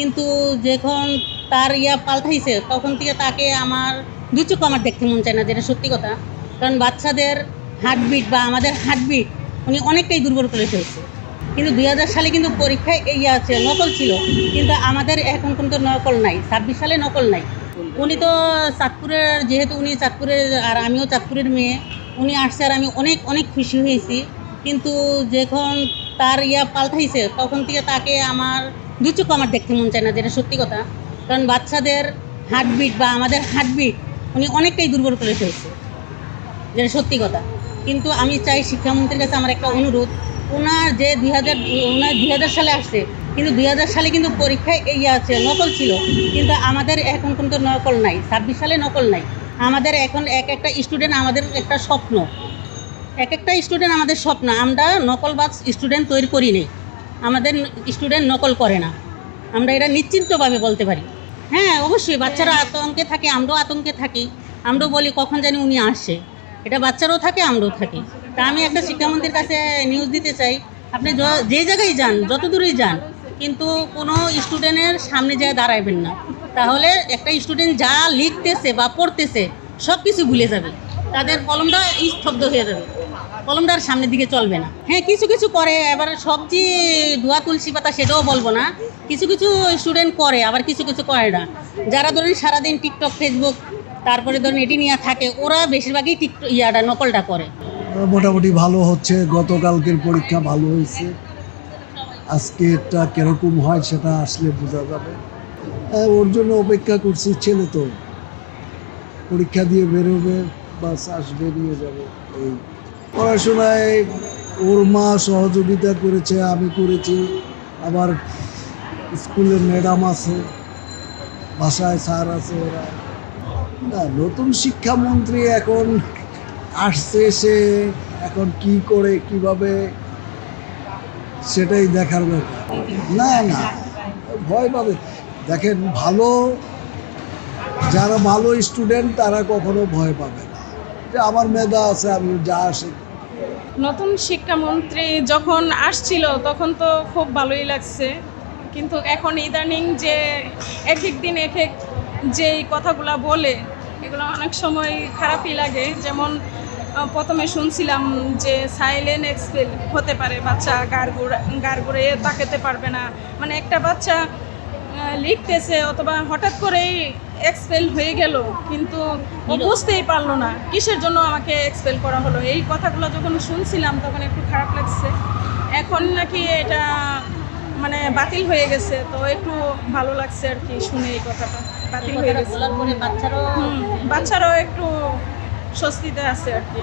কিন্তু যখন তার পাল্টাইছে তখন থেকে তাকে আমার দু চোখ আমার দেখতে মন চায় না, যেটা সত্যি কথা। কারণ বাচ্চাদের হার্টবিট বা আমাদের হার্টবিট উনি অনেকটাই দুর্বল করে ফেলছে। কিন্তু 2000 সালে কিন্তু পরীক্ষায় এই আছে নকল ছিল, কিন্তু আমাদের এখন কিন্তু নকল নাই, 26 সালে নকল নাই। উনি তো চাঁদপুরের, যেহেতু উনি চাঁদপুরের আর আমিও চাঁদপুরের মেয়ে, উনি আসছে আর আমি অনেক অনেক খুশি হয়েছি। কিন্তু যখন তার পাল্টাইছে তখন থেকে তাকে আমার দু চোখ আমার দেখতে মন চায় না, যেটা সত্যি কথা। কারণ বাচ্চাদের হার্টবিট বা আমাদের হার্টবিট উনি অনেকটাই দুর্বল করে ফেলছে, যেটা সত্যি কথা। কিন্তু আমি চাই শিক্ষামন্ত্রীর কাছে আমার একটা অনুরোধ, ওনার যে 2000 সালে আসছে, কিন্তু 2000 সালে কিন্তু পরীক্ষায় এই আছে নকল ছিল, কিন্তু আমাদের এখন কিন্তু নকল নাই, 26 সালে নকল নাই। আমাদের এখন এক একটা স্টুডেন্ট আমাদের একটা স্বপ্ন, এক একটা স্টুডেন্ট আমাদের স্বপ্ন। আমরা নকলবাজ স্টুডেন্ট তৈরি করি নেই, আমাদের স্টুডেন্ট নকল করে না, আমরা এটা নিশ্চিন্তভাবে বলতে পারি। হ্যাঁ, অবশ্যই বাচ্চারা আতঙ্কে থাকে, আমরাও আতঙ্কে থাকি। আমরাও বলি কখন জানি উনি আসে, এটা বাচ্চারাও থাকে, আমরাও থাকি। তা আমি একটা শিক্ষামন্ত্রীর কাছে নিউজ দিতে চাই, আপনি যে জায়গায় যান, যত দূরেই যান, কিন্তু কোনো স্টুডেন্টের সামনে যায় দাঁড়াইবেন না। তাহলে একটা স্টুডেন্ট যা লিখতেছে বা পড়তেছে সব কিছু ভুলে যাবে, তাদের কলমটা স্তব্ধ হয়ে যাবে, কলমটার সামনের দিকে চলবে না। হ্যাঁ, কিছু কিছু করে, এবার সব যে ধোয়া তুলসী পাতা সেটাও বলবো না। কিছু কিছু স্টুডেন্ট করে, আবার কিছু কিছু করে না। যারা ধরেন সারাদিন টিকটক, ফেসবুক, তারপরে ধরেন এটি নিয়ে থাকে, ওরা বেশিরভাগই টিকটক নকলটা করে। মোটামুটি ভালো হচ্ছে। গতকালকের পরীক্ষা ভালো হয়েছে, আজকেরটা কিরকম হয় সেটা আসলে বোঝা যাবে। ওর জন্য অপেক্ষা করছি। ছেলে তো পরীক্ষা দিয়ে বেরোবে, বাস আসবে, নিয়ে যাবে। এই পড়াশোনায় ওর মা সহযোগিতা করেছে, আমি করেছি, আবার স্কুলের ম্যাডাম আছে, বাসায় স্যার আছে। ওরা না, নতুন শিক্ষামন্ত্রী এখন আসছে, সে এখন কি করে কিভাবে সেটাই দেখার ব্যাপার। না না, ভয় পাবে। দেখেন, যারা ভালো স্টুডেন্ট তারা কখনো ভয় পাবে না, যে আমার মেধা আছে, আমি যা আসে। নতুন শিক্ষামন্ত্রী যখন আসছিল তখন তো খুব ভালোই লাগছে, কিন্তু এখন ইদানিং যে এক এক দিন এক এক যেই কথাগুলো বলে, এগুলো অনেক সময় খারাপই লাগে। যেমন প্রথমে শুনছিলাম যে সাইলেন্ট এক্সপেল হতে পারে, বাচ্চা গাড় ঘুরে তাকাতে পারবে না। মানে একটা বাচ্চা লিখতেছে অথবা হঠাৎ করেই এক্সপেল হয়ে গেল, কিন্তু ও বুঝতেই পারলো না কিসের জন্য আমাকে এক্সপেল করা হলো। এই কথাগুলো যখন শুনছিলাম তখন একটু খারাপ লাগছে। এখন নাকি এটা মানে বাতিল হয়ে গেছে, তো একটু ভালো লাগছে আর কি শুনে এই কথাটা বাতিল হয়ে গেছে। বলার পরে বাচ্চারাও বাচ্চারাও একটু স্বস্তিতে আছে আর কি।